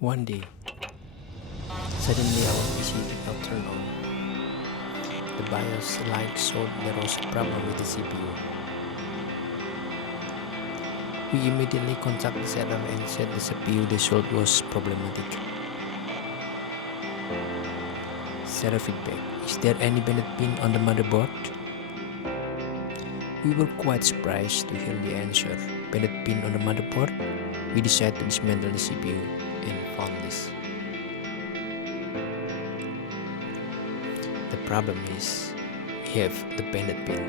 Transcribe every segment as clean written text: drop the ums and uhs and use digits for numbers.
One day, suddenly our PC did not turn on. The BIOS light showed there was a problem with the CPU. We immediately contacted the seller and said the CPU they sold was problematic. Seller feedback: is there any bended pin on the motherboard? We were quite surprised to hear the answer: bended pin on the motherboard. We decided to dismantle the CPU and found this. The problem is, we have the bended pin.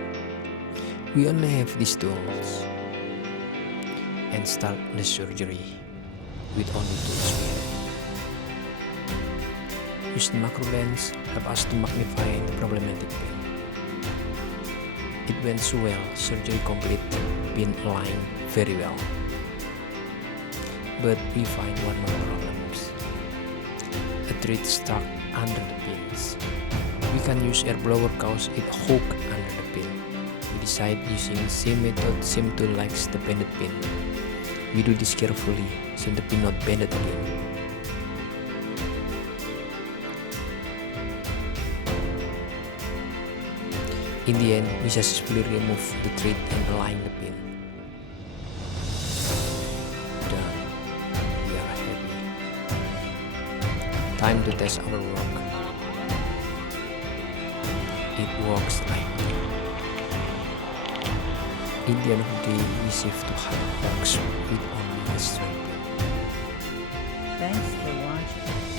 We only have these tools and start the surgery with only tools we have. Use the macro lens help us to magnify the problematic pin. It went so well, surgery complete, pin aligned very well. But we find one more problem. A thread stuck under the pins. We can use air blower cause it hook under the pin. We decide using the same method, same tool likes the bended pin. We do this carefully so the pin not bended again. In the end, we successfully remove the thread and align the pin. Done. We are happy. Time to test our work. It works like in the end of the day, we save 200 bucks with only a straight pin. Thanks for watching.